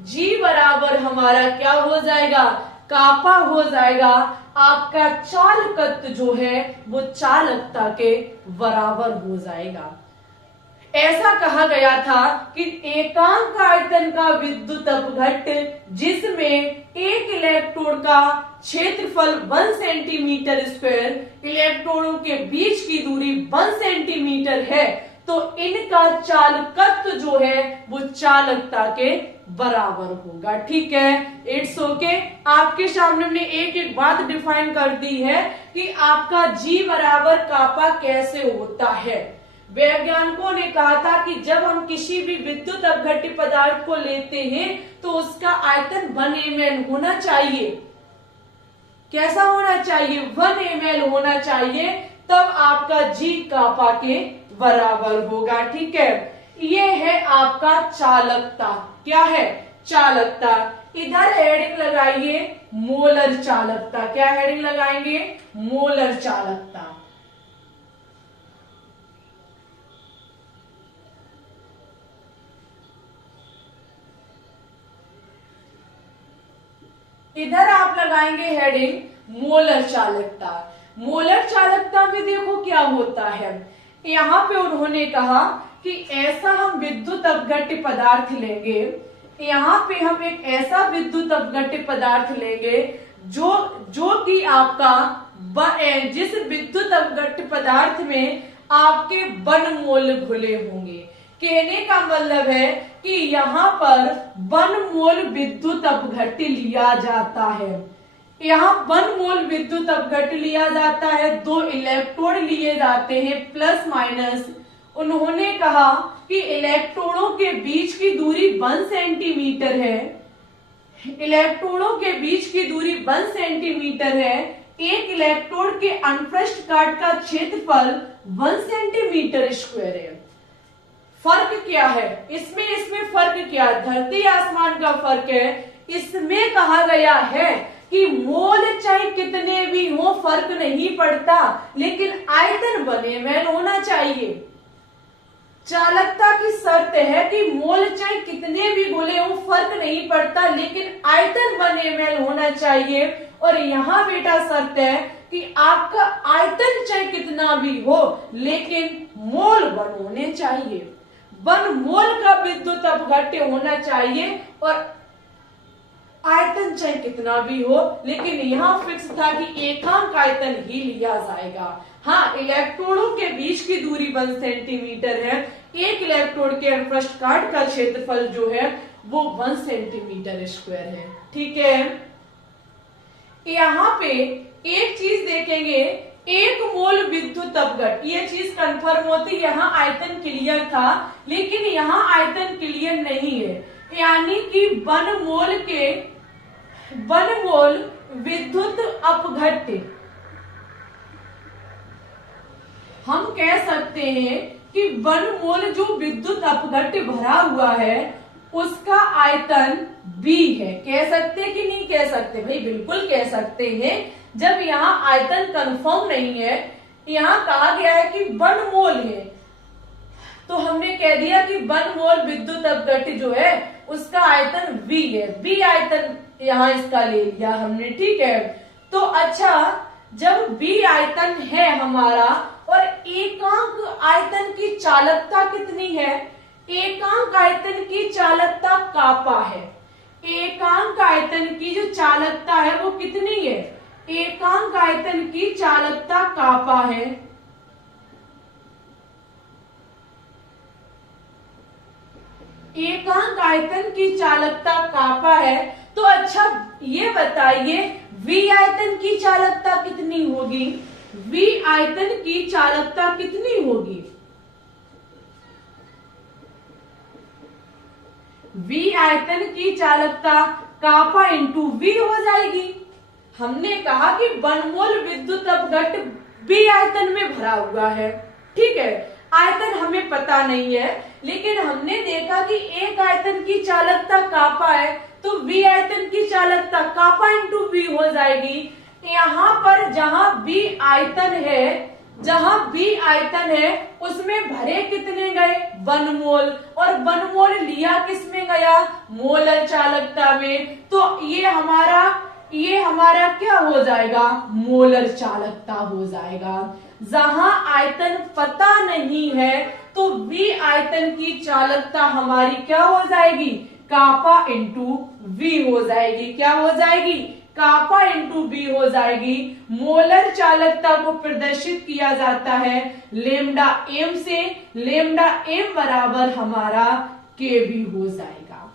G बराबर हमारा क्या हो जाएगा, कापा हो जाएगा। आपका चालकत्व जो है वो चालकता के बराबर हो जाएगा। ऐसा कहा गया था कि एकांक आयतन का विद्युत अपघट्य जिसमें एक इलेक्ट्रोड का क्षेत्रफल 1 सेंटीमीटर स्क्वायर, इलेक्ट्रोडों के बीच की दूरी 1 सेंटीमीटर है, तो इनका चालकत्व जो है वो चालकता के बराबर होगा। ठीक है, इट्स ओके। आपके सामने हमने एक एक बात डिफाइन कर दी है कि आपका G बराबर कापा कैसे होता है। वैज्ञानिकों ने कहा था कि जब हम किसी भी विद्युत अपघट्य पदार्थ को लेते हैं तो उसका आयतन 1 ml होना चाहिए। कैसा होना चाहिए, 1 ml होना चाहिए, तब आपका G कापा के बराबर होगा। ठीक है, ये है आपका चालकता। क्या है, चालकता। इधर हेडिंग लगाइए मोलर चालकता। क्या हेडिंग लगाएंगे, मोलर चालकता। इधर आप लगाएंगे हेडिंग मोलर चालकता। मोलर चालकता में देखो क्या होता है, यहाँ पे उन्होंने कहा कि ऐसा हम विद्युत अपघट्य पदार्थ लेंगे, यहाँ पे हम एक ऐसा विद्युत अपघट्य पदार्थ लेंगे जो कि आपका जिस विद्युत अपघट्य पदार्थ में आपके 1 मोल घुले होंगे। कहने का मतलब है कि यहाँ पर 1 मोल विद्युत अपघट्य लिया जाता है। यहाँ 1 मोल विद्युत अपघट्य लिया जाता है, 2 इलेक्ट्रोड लिए जाते हैं प्लस माइनस। उन्होंने कहा कि इलेक्ट्रोडों के बीच की दूरी 1 सेंटीमीटर है, इलेक्ट्रोडों के बीच की दूरी 1 सेंटीमीटर है, एक इलेक्ट्रोड के अनुप्रस्थ काट का क्षेत्रफल 1 सेंटीमीटर स्क्वायर है। फर्क क्या है इसमें फर्क क्या, धरती आसमान का फर्क है। इसमें कहा गया है कि मोल चाहे कितने भी हो फर्क नहीं पड़ता, लेकिन आयतन 1 ml होना चाहिए। चालकता की शर्त है कि मोल चाहे कितने भी घुले हो फर्क नहीं पड़ता, लेकिन आयतन 1 ml होना चाहिए। और यहाँ बेटा शर्त है कि आपका आयतन चाहे कितना भी हो लेकिन मोल 1 होने चाहिए। 1 मोल का विद्युत अपघट्य होना चाहिए और आयतन चाहे कितना भी हो, लेकिन यहाँ फिक्स था कि एकांक आयतन ही लिया जाएगा। हाँ, इलेक्ट्रोडों के बीच की दूरी 1 सेंटीमीटर है, एक इलेक्ट्रोड के अनुप्रस्थ काट का क्षेत्रफल जो है वो 1 सेंटीमीटर स्क्वायर है। ठीक है, यहाँ पे एक चीज देखेंगे, 1 मोल विद्युत अपघट्य, ये चीज कंफर्म होती, यहाँ आयतन क्लियर था लेकिन यहाँ आयतन क्लियर नहीं है, यानी कि 1 मोल विद्युत अपघट्य हम कह सकते हैं कि 1 मोल जो विद्युत अपघट्य भरा हुआ है उसका आयतन B है। कह सकते कि नहीं कह सकते भाई, बिल्कुल कह सकते हैं। जब यहाँ आयतन कंफर्म नहीं है, यहाँ कहा गया है कि 1 मोल है, तो हमने कह दिया कि 1 मोल विद्युत अपघट्य जो है उसका आयतन V है। B आयतन यहाँ इसका ले लिया हमने। ठीक है, तो अच्छा, जब B आयतन है हमारा और एकांक आयतन की चालकता कितनी है, एकांक आयतन की चालकता कापा है। एकांक आयतन की जो चालकता है वो कितनी है, एकांक आयतन की चालकता कापा है, एकांक आयतन की चालकता कापा है। तो अच्छा ये बताइए वी आयतन की चालकता कितनी होगी? वी आयतन की चालकता कितनी होगी? वी आयतन की चालकता कापा इंटू वी हो जाएगी। हमने कहा कि 1 मोल विद्युत अपघट बी आयतन में भरा हुआ है, ठीक है। आयतन हमें पता नहीं है, लेकिन हमने देखा कि एक आयतन की चालकता कापा है, तो बी आयतन की चालकता कापा इंटू बी हो जाएगी। यहाँ पर जहां बी आयतन है, उसमें भरे कितने गए? 1 मोल, और 1 मोल लिया किसमें गया? मोलर चालकता में। तो ये हमारा क्या हो जाएगा? मोलर चालकता हो जाएगा। जहां आयतन पता नहीं है तो वी आयतन की चालकता हमारी क्या हो जाएगी? कापा इंटू वी हो जाएगी। क्या हो जाएगी? कापा इंटू बी हो जाएगी। मोलर चालकता को प्रदर्शित किया जाता है लेमडा एम से। लेमडा एम बराबर हमारा के बी हो जाएगा।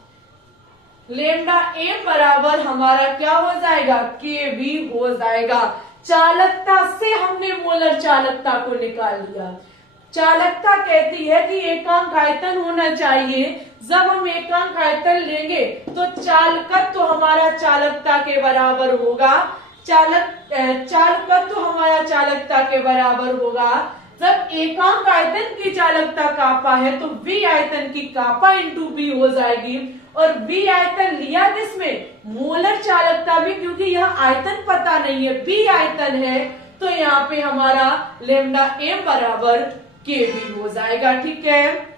लेमडा एम बराबर हमारा क्या हो जाएगा? के बी हो जाएगा। चालकता से हमने मोलर चालकता को निकाल लिया। चालकता कहती है कि एकांक आयतन होना चाहिए। जब हम एकांक आयतन लेंगे तो चालकत्व हमारा चालकता के बराबर होगा। चालकत्व हमारा चालकता के बराबर होगा। जब एकांक आयतन की चालकता कापा है तो वी आयतन की कापा इंटू बी हो जाएगी। और वी आयतन लिया किसमें? मोलर चालकता में, क्योंकि यह आयतन पता नहीं है, बी आयतन है। तो यहाँ पे हमारा लेमडा एम बराबर के बी हो जाएगा, ठीक है।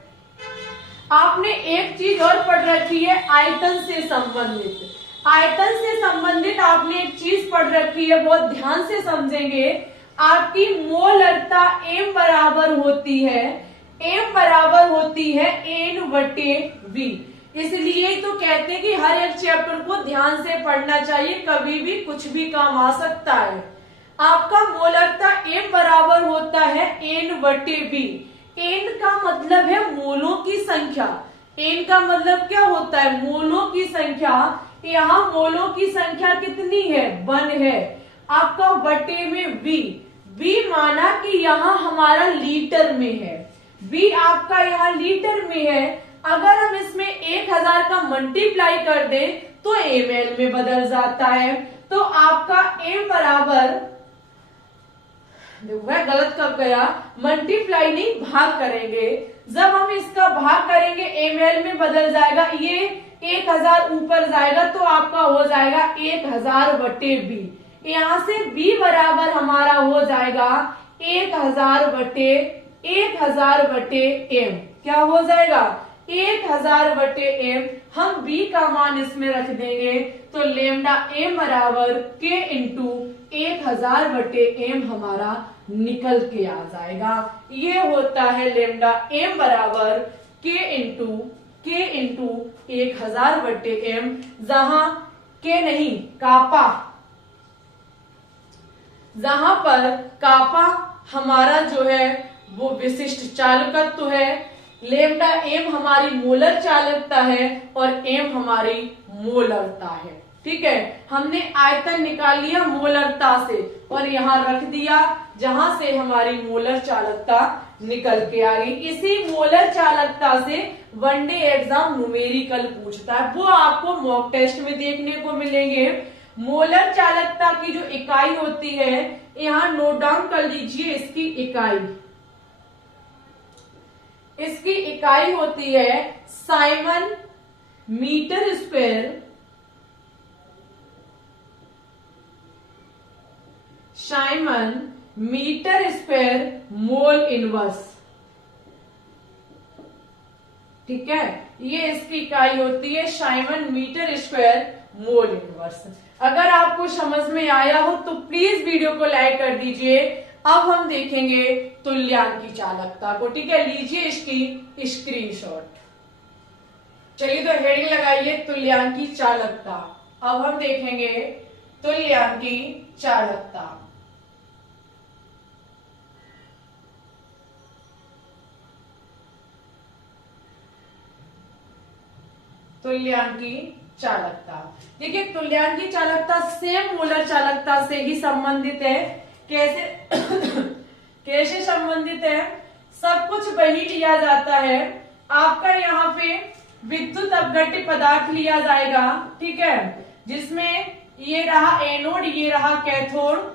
आपने एक चीज और पढ़ रखी है आयतन से संबंधित। आयतन से संबंधित आपने एक चीज पढ़ रखी है, बहुत ध्यान से समझेंगे। आपकी मोलरता एम बराबर होती है एन बटे वी। इसलिए तो कहते हैं कि हर एक चैप्टर को ध्यान से पढ़ना चाहिए, कभी भी कुछ भी काम आ सकता है। आपका मोलरता एम बराबर होता है एन बटे बी। एन का मतलब है मोलों की संख्या। एन का मतलब क्या होता है? मोलों की संख्या। यहाँ मोलों की संख्या कितनी है? 1 है। आपका बटे में बी। बी माना कि यहाँ हमारा लीटर में है। बी आपका यहाँ लीटर में है। अगर हम इसमें 1000 का मल्टीप्लाई कर दें तो ml में बदल जाता है। तो आपका m बराबर, मैं गलत कब गया, मल्टीप्लाई नहीं भाग करेंगे। जब हम इसका भाग करेंगे ml में बदल जाएगा। ये 1000 ऊपर जाएगा तो आपका हो जाएगा 1000 बटे बी। यहाँ से b बराबर हमारा हो जाएगा 1000 बटे m। क्या हो जाएगा? 1000 बटे एम। हम b का मान इसमें रख देंगे तो लेमडा m बराबर k इंटू 1000 बटे एम हमारा निकल के आ जाएगा। ये होता है लेमडा m बराबर k इंटू 1000 बटे एम। जहां k नहीं कापा, जहां पर कापा हमारा जो है वो विशिष्ट चालकत्व है। लेमडा एम हमारी मोलर चालकता है और एम हमारी मोलरता है, ठीक है। हमने आयतन निकाल लिया मोलरता से और यहाँ रख दिया जहां से हमारी मोलर चालकता निकल के आ गई। इसी मोलर चालकता से वनडे एग्जाम न्यूमेरिकल पूछता है, वो आपको मॉक टेस्ट में देखने को मिलेंगे। मोलर चालकता की जो इकाई होती है, यहाँ नोट डाउन कर लीजिए इसकी इकाई। इसकी इकाई होती है siemens metre square, siemens metre square mole inverse, ठीक है। ये इसकी इकाई होती है siemens metre square mole inverse. अगर आपको समझ में आया हो तो प्लीज वीडियो को लाइक कर दीजिए। अब हम देखेंगे तुल्यांकी चालकता को, ठीक है। लीजिए इसकी स्क्रीनशॉट। चलिए तो हेडिंग लगाइए तुल्यांकी चालकता। अब हम देखेंगे तुल्यांकी चालकता। तुल्यांकी चालकता, देखिए तुल्यांकी चालकता सेम मोलर चालकता से ही संबंधित है। कैसे कैसे संबंधित है? सब कुछ वही लिया जाता है। आपका यहाँ पे विद्युत अपघट्य पदार्थ लिया जाएगा, ठीक है, जिसमें ये रहा एनोड, ये रहा कैथोड।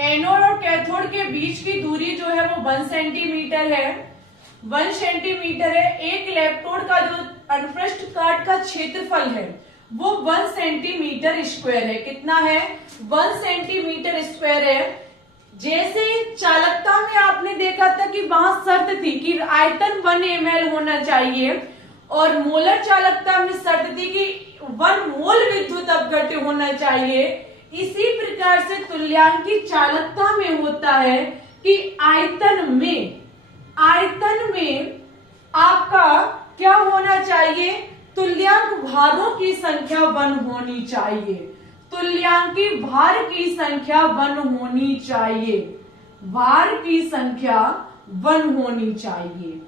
एनोड और कैथोड के बीच की दूरी जो है वो 1 सेंटीमीटर है। 1 सेंटीमीटर है। एक इलेक्ट्रोड का जो अनुप्रस्थ काट का क्षेत्रफल है वो 1 सेंटीमीटर स्क्वायर है। कितना है? 1 सेंटीमीटर स्क्वायर है। जैसे चालकता में आपने देखा था कि वहां शर्त थी कि आयतन 1 ml होना चाहिए, और मोलर चालकता में शर्त थी कि 1 मोल विद्युत अपघट्य होना चाहिए। इसी प्रकार से तुल्यांकी चालकता में होता है कि आयतन में आपका क्या होना चाहिए? तुल्यांक भारों की संख्या 1 होनी चाहिए। तुल्यांकी भार की संख्या 1 होनी चाहिए। भार की संख्या 1 होनी चाहिए।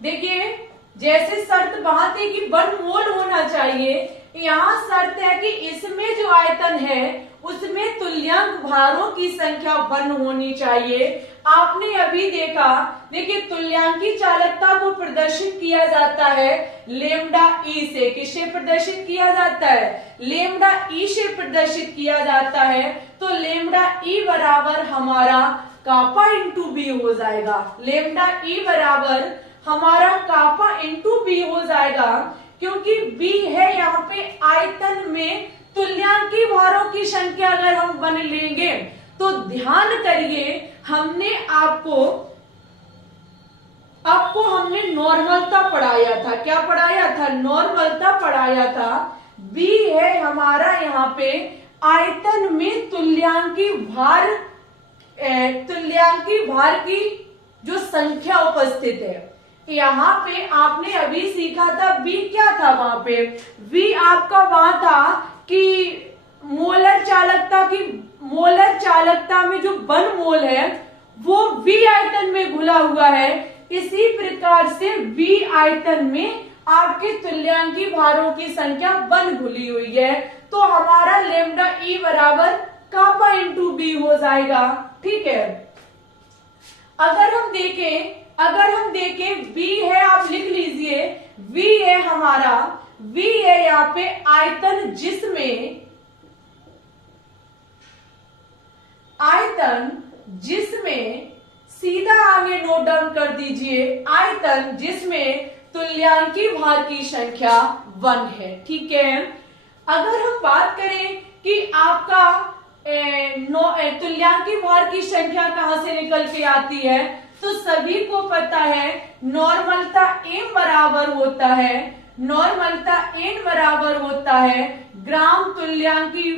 देखिए जैसे शर्त वहां थी कि 1 मोल होना चाहिए, यहाँ शर्त है कि इसमें जो आयतन है उसमें तुल्यांक भारों की संख्या 1 होनी चाहिए। आपने अभी देखा, देखिए तुल्यांकी चालकता को प्रदर्शित किया जाता है लेमडा ई से। किससे प्रदर्शित किया जाता है? लेमडा ई से प्रदर्शित किया जाता है। तो लेमडा ई बराबर हमारा कापा इंटू बी हो जाएगा। लेमडा ई बराबर हमारा कापा इंटू बी हो जाएगा, क्योंकि बी है यहाँ पे आयतन में तुल्यांकी भारों की संख्या। अगर हम 1 लेंगे तो ध्यान करिए, हमने आपको हमने नॉर्मलता पढ़ाया था। क्या पढ़ाया था? नॉर्मलता पढ़ाया था। बी है हमारा यहाँ पे आयतन में तुल्यांकी भार की जो संख्या उपस्थित है। यहाँ पे आपने अभी सीखा था बी क्या था? वहां पे बी आपका वहां था कि मोलर चालकता में जो 1 मोल है वो V आयतन में घुला हुआ है। इसी प्रकार से V आयतन में आपके तुल्यांकी भारों की संख्या 1 घुली हुई है। तो हमारा लेमडा ई बराबर कापा इंटू बी हो जाएगा, ठीक है। अगर हम देखें V है, आप लिख लीजिए, V है हमारा, V है यहाँ पे आयतन जिसमें सीधा आगे नोट डाउन कर दीजिए, आयतन जिसमें तुल्यांकी भार की संख्या 1 है, ठीक है। अगर हम बात करें कि आपका तुल्यांकी भार की संख्या कहां से निकल के आती है, तो सभी को पता है नॉर्मलता m बराबर होता है ग्राम तुल्यांकी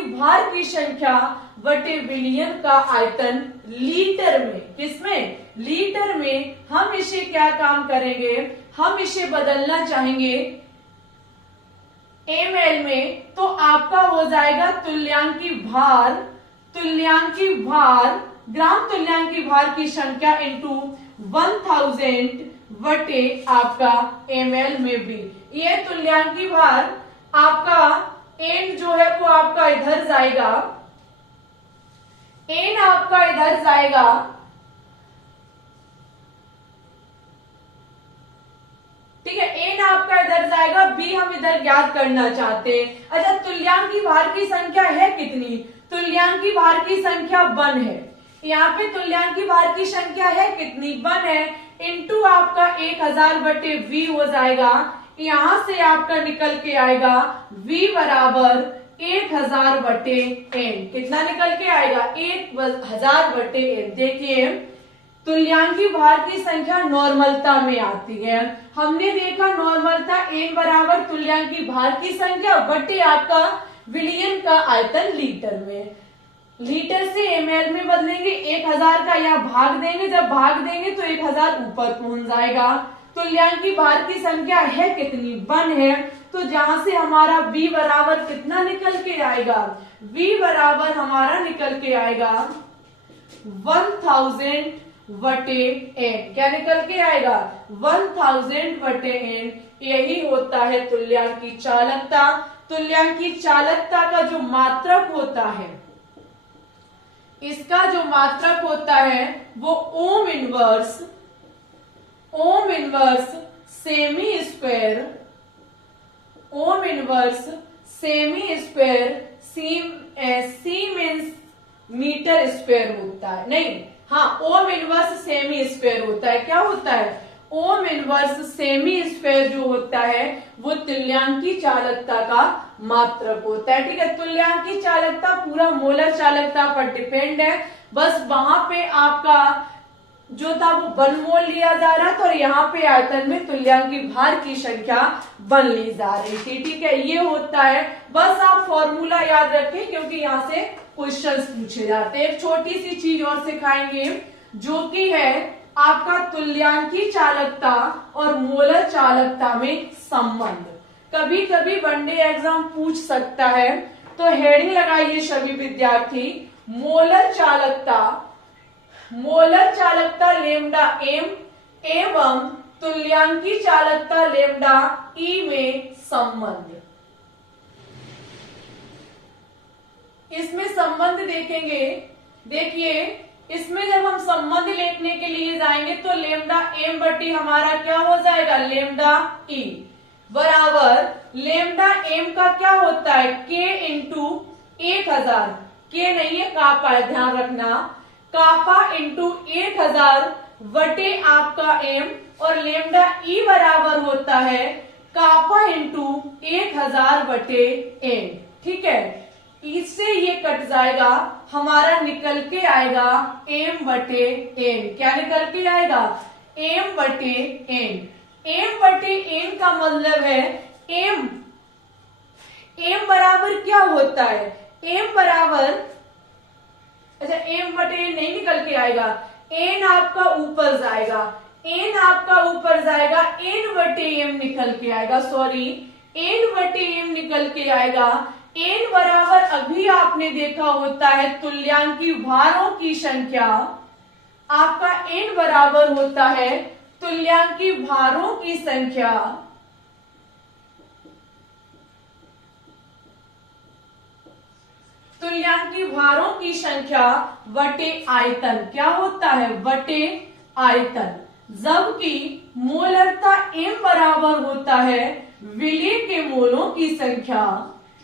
भार की संख्या बटे विलियन का आयतन लीटर में। किसमें? लीटर में। हम इसे क्या काम करेंगे? हम इसे बदलना चाहेंगे ml में, तो आपका हो जाएगा ग्राम तुल्यांकी भार की संख्या इंटू 1000 बटे आपका ml में भी। ये तुल्यांकी भार आपका n जो है वो आपका इधर जाएगा, n आपका इधर जाएगा, ठीक है, n आपका इधर जाएगा, b हम इधर ज्ञात करना चाहते हैं। अच्छा, तुल्यांकी भार की संख्या है कितनी? तुल्यांकी भार की संख्या 1 है। यहाँ पे तुल्यांकी भार की संख्या है कितनी? 1 है, इंटू आपका 1000 बटे v हो जाएगा। यहां से आपका निकल के आएगा v बराबर 1000 बटे n। कितना निकल के आएगा? 1000 बटे n। देखिए तुल्यांकी भार की संख्या नॉर्मलता में आती है। हमने देखा नॉर्मलता n बराबर तुल्यांकी भार की संख्या बटे आपका विलियन का आयतन लीटर में। लीटर से ml में बदलेंगे, 1000 का या भाग देंगे, जब भाग देंगे तो 1000 ऊपर पहुंच जाएगा। तुल्यांकी भार की संख्या है कितनी, 1 है, तो जहां से हमारा V बराबर कितना निकल के आएगा, V बराबर हमारा निकल के आएगा 1000 बटे n। क्या निकल के आएगा, 1000 बटे n। यही होता है तुल्यांकी चालकता। तुल्यांकी चालकता का जो मात्रक होता है, इसका जो मात्रक होता है वो ohm inverse cm square, ohm inverse cm square siemens metre square होता है। नहीं, हाँ, ओम इनवर्स सेमी स्क्वायर होता है। क्या होता है, ओम इनवर्स सेमी स्क्वायर जो होता है वो तुल्यांकी चालकता का मात्रक होता है। ठीक है, तुल्यांकी चालकता पूरा मोलर चालकता पर डिपेंड है। बस वहां पे आपका जो था वो 1 मोल लिया जा रहा था और यहाँ पे आयतन में तुल्यांकी भार की संख्या 1 ली जा रही थी। ठीक है, ये होता है। बस आप फॉर्मूला याद रखें क्योंकि यहाँ से क्वेश्चंस पूछे जाते हैं। एक छोटी सी चीज और सिखाएंगे जो कि है आपका तुल्यांकी चालकता और मोलर चालकता में संबंध। कभी कभी वनडे एग्जाम पूछ सकता है, तो हेडिंग लगाइए सभी विद्यार्थी, मोलर चालकता लेमडा एम एवं तुल्यांकी चालकता लेमडा ई में संबंध। इसमें संबंध देखेंगे, देखिए इसमें जब हम संबंध लिखने के लिए जाएंगे तो लेमडा एम बटी हमारा क्या हो जाएगा, लेमडा ई बराबर लेमडा एम का क्या होता है, के इंटू 1000, के नहीं है कापा है, ध्यान रखना, कापा इंटू 1000 बटे आपका एम, और लेमडा ई बराबर होता है कापा इंटू 1000 बटे एम। ठीक है, इससे ये कट जाएगा, हमारा निकल के आएगा एम बटे एन। क्या निकल के आएगा, एम बटे एन। एम बटे एन का मतलब है एम बराबर क्या होता है, एम बराबर, अच्छा एम बटे एन नहीं निकल के आएगा, एन आपका ऊपर जाएगा, एन आपका ऊपर जाएगा, एन बटे एम निकल के आएगा, सॉरी एन बटे एम निकल के आएगा। एन बराबर अभी आपने देखा होता है तुल्यांकी भारों की संख्या, आपका एन बराबर होता है तुल्यांकी भारों की संख्या बटे आयतन। क्या होता है, बटे आयतन। जबकि मोलरता m बराबर होता है विलय के मोलों की संख्या,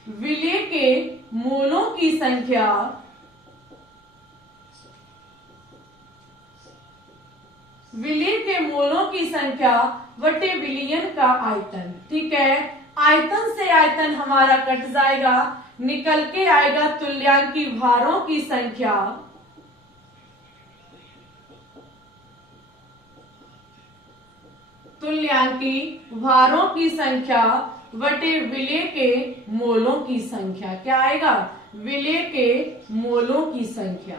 विलय के मोलों की संख्या बटे विलयन का आयतन। ठीक है, आयतन से आयतन हमारा कट जाएगा, निकल के आएगा तुल्यांकी भारों की संख्या, तुल्यांकी भारों की संख्या बटे विलय के मोलों की संख्या। क्या आएगा, विलय के मोलों की संख्या,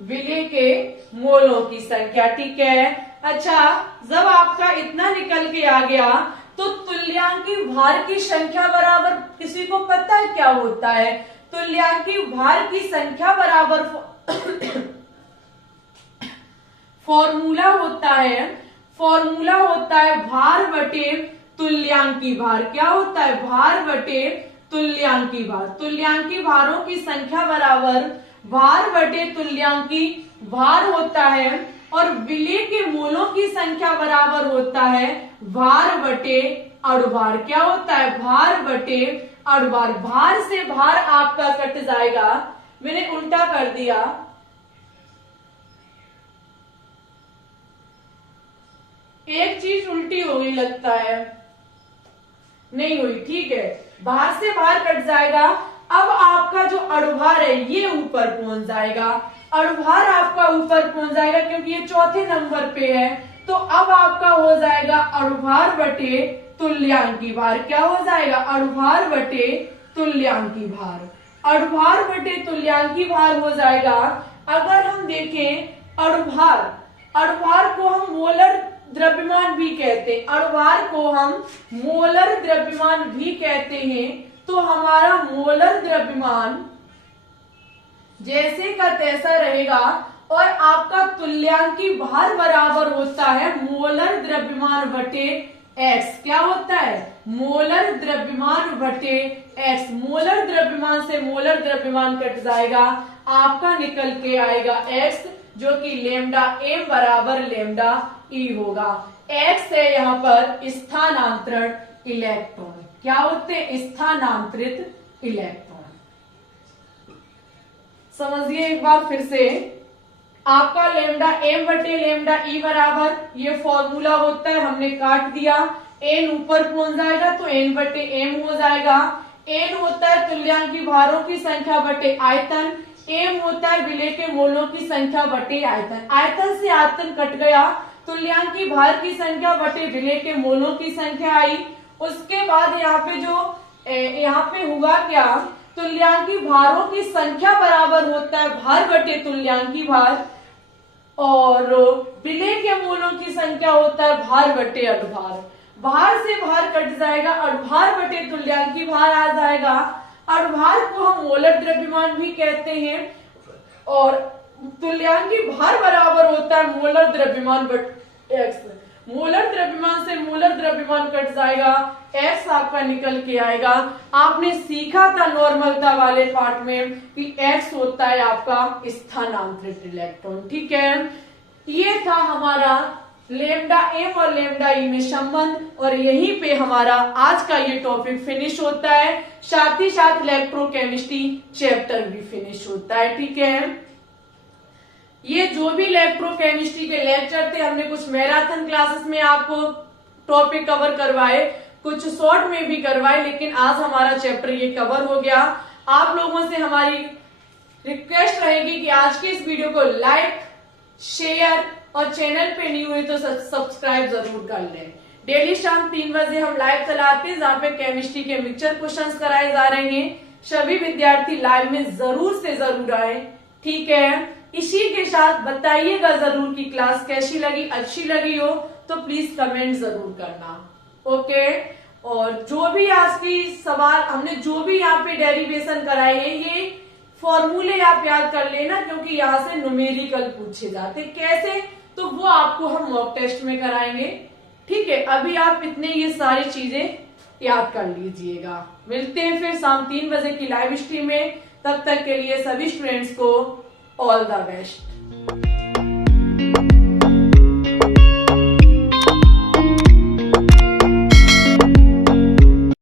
विलय के मोलों की संख्या। ठीक है, अच्छा जब आपका इतना निकल के आ गया तो तुल्यांकी भार की संख्या बराबर, किसी को पता है क्या होता है, तुल्यांकी भार की संख्या बराबर फॉर्मूला होता है भार बटे तुल्यांकी भार। क्या होता है, भार बटे तुल्यांकी भार। तुल्यांकी भारों की संख्या बराबर भार बटे तुल्यांकी भार होता है, और विलय के मोलों की संख्या बराबर होता है भार बटे अणुभार। क्या होता है, भार बटे अणुभार। भार से भार आपका कट जाएगा, मैंने उल्टा कर दिया, एक चीज उल्टी हो गई लगता है, नहीं हुई। ठीक है, बाहर से बाहर कट जाएगा। अब आपका जो अणुभार है ये ऊपर पहुंच जाएगा, अणुभार आपका ऊपर पहुंच जाएगा क्योंकि ये चौथे नंबर पे है, तो तो अब आपका हो जाएगा अणुभार बटे तुल्यांकी भार। क्या हो जाएगा? अणुभार बटे तुल्यांकी भार। अणुभार बटे तुल्यांकी भार हो जाएगा। अगर हम देखें अणुभार को हम मोलर द्रव्यमान भी कहते हैं, अणुभार को हम मोलर द्रव्यमान भी कहते हैं। तो हमारा मोलर द्रव्यमान जैसे का तैसा रहेगा और आपका तुल्यांकी भार बराबर होता है मोलर द्रव्यमान बटे एक्स। क्या होता है? मोलर द्रव्यमान बटे एक्स। मोलर द्रव्यमान से मोलर द्रव्यमान कट जाएगा, आपका निकल के आएगा एक्स, जो कि लेमडा एम बराबर लेमडा ई होगा। एक्स है यहाँ पर स्थानांतरण इलेक्ट्रॉन। क्या होते हैं? स्थानांतरित इलेक्ट्रॉन। समझिए एक बार फिर से, आपका लेमडा एम बटे लेमडा ई बराबर ये फॉर्मूला होता है, हमने काट दिया। एन ऊपर पहुंच जाएगा तो एन बटे एम हो जाएगा। एन होता है तुल्यांकी भारों की संख्या बटे आयतन। एम होता है विलेय के मोलों की संख्या बटे आयतन। आयतन से आयतन कट गया, तुल्यांकी भार की संख्या बटे विलेय के मोलों की संख्या आई। उसके बाद यहाँ पे हुआ क्या? तुल्यांकी भारों की संख्या बराबर होता है भार बटे तुल्यांकी भार, और विलेय के मोलों की संख्या होता है भार बटे अणुभार। भार से भार कट जाएगा, अणुभार बटे तुल्यांकी भार आ जाएगा। अणुभार को हम मोलर द्रव्यमान भी कहते हैं, और तुल्यांकी भार बराबर होता है मोलर द्रव्यमान बटे एक्स। मोलर द्रव्यमान से मोलर द्रव्यमान कट जाएगा, एक्स आपका निकल के आएगा। आपने सीखा था नॉर्मलता वाले पार्ट में कि एक्स होता है आपका स्थानांतरित इलेक्ट्रॉन। ठीक है, ये था हमारा लेमडा एम और लेमडा ई में संबंध, और यहीं पे हमारा आज का ये टॉपिक फिनिश होता है। साथ ही साथ इलेक्ट्रोकेमिस्ट्री चैप्टर भी फिनिश होता है। ठीक है, ये जो भी इलेक्ट्रोकेमिस्ट्री के लेक्चर थे, हमने कुछ मैराथन क्लासेस में आपको टॉपिक कवर करवाए, कुछ शॉर्ट में भी करवाए, लेकिन आज हमारा चैप्टर ये कवर हो गया। आप लोगों से हमारी रिक्वेस्ट रहेगी कि आज के इस वीडियो को लाइक, शेयर और चैनल पे न्यू है तो सब्सक्राइब जरूर कर लें। डेली शाम 3 बजे हम लाइव चलाते हैं, जहाँ पे केमिस्ट्री के मिक्सचर क्वेश्चंस कराए जा रहे हैं। सभी विद्यार्थी लाइव में जरूर से जरूर आए। ठीक है, इसी के साथ बताइएगा जरूर कि क्लास कैसी लगी। अच्छी लगी हो तो प्लीज कमेंट जरूर करना। ओके, और जो भी आज की सवाल हमने जो भी यहाँ पे डेरिवेशन कराए हैं, ये फॉर्मूले आप याद कर लेना, क्योंकि यहाँ से न्यूमेरिकल पूछे जाते। कैसे? तो वो आपको हम मॉक टेस्ट में कराएंगे। ठीक है, अभी आप इतने ये सारी चीजें याद कर लीजिएगा। मिलते हैं फिर शाम 3 बजे की लाइव स्ट्रीम में। तब तक के लिए सभी स्टूडेंट्स को ऑल द बेस्ट।